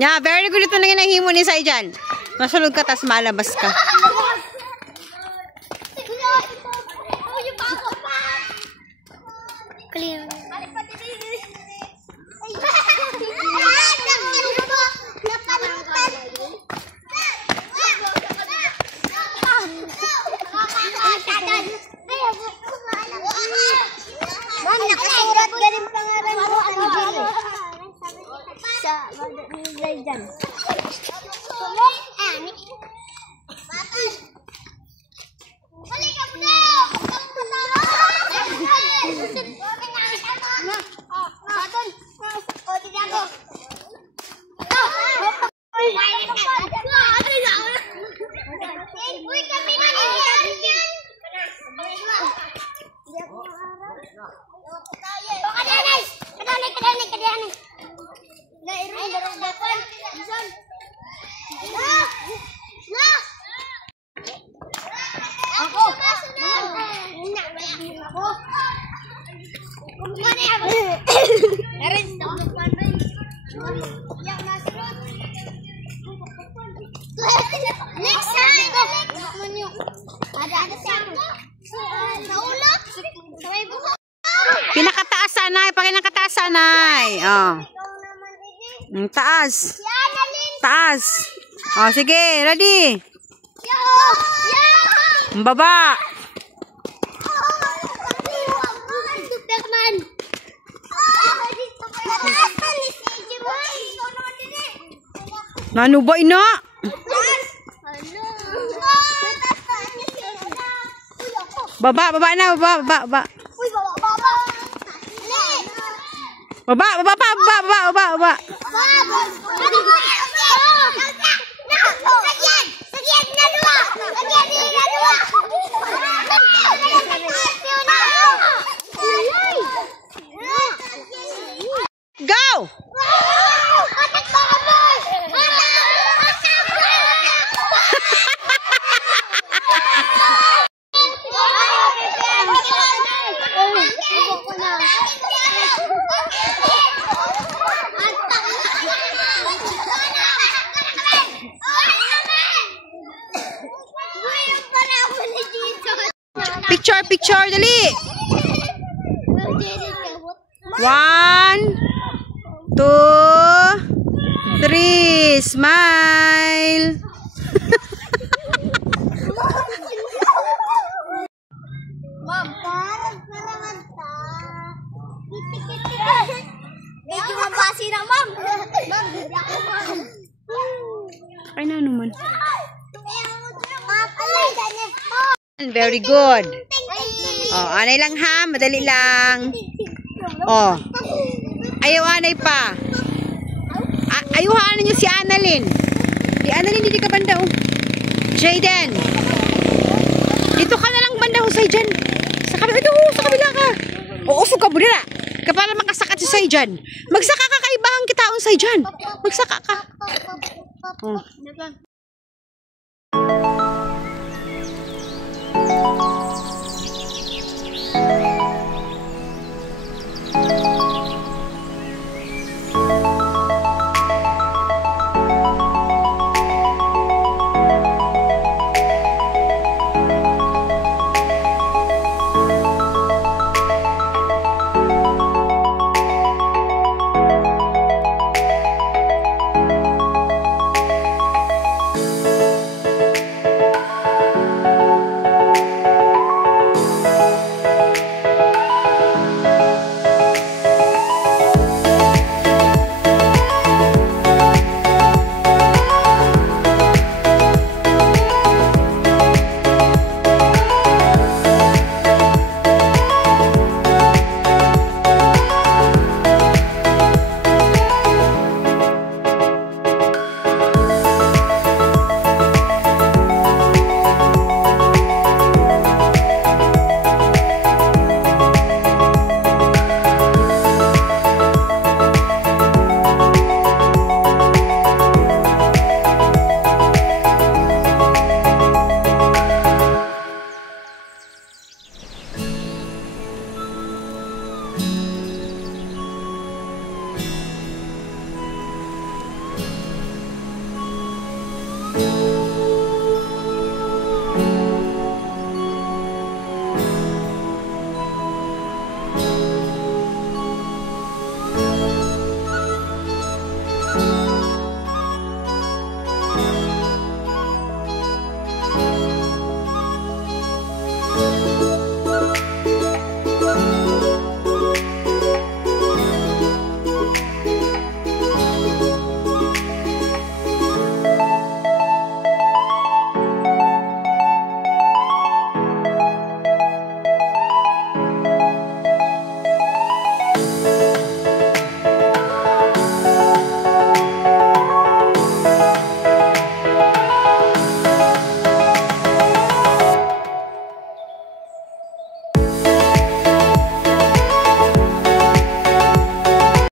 Yeah, very good ito na ginahimo ni Sai dyan. Masulog ka, tas malabas ka. Clear. Nakasurat ka rin pangalan mo. Sa nilay dyan. Pinakataas sanay, pakinakataas sanay. Oh. Taas. Taas. Oh, sige, ready. Baba. Nano ba ina? Baba, baba na, baba, baba. Baba, baba pa, baba, baba, baba, baba. Go! picture, dali. 1, 2, 3. Smile. Ma'am, parang naman ta. Medyo mabasi na, ma'am. Ma'am, hindi ako, ma'am. Ay na naman. Ma'am, Very good. Oh, anay lang ha. Madali lang. Oh. Ayaw anay pa. Ayuhaan niyo si Annalyn. Si Annalyn, hindi ka banda, oh. Jaden. Dito ka na lang banda, Husay dyan. Sa kabila, ito, sa kabila ka. Oo, usog ka, budira. Kapala makasakat si Say dyan. Magsaka ka, kaibahan kita, Husay dyan. Magsaka ka. Oh.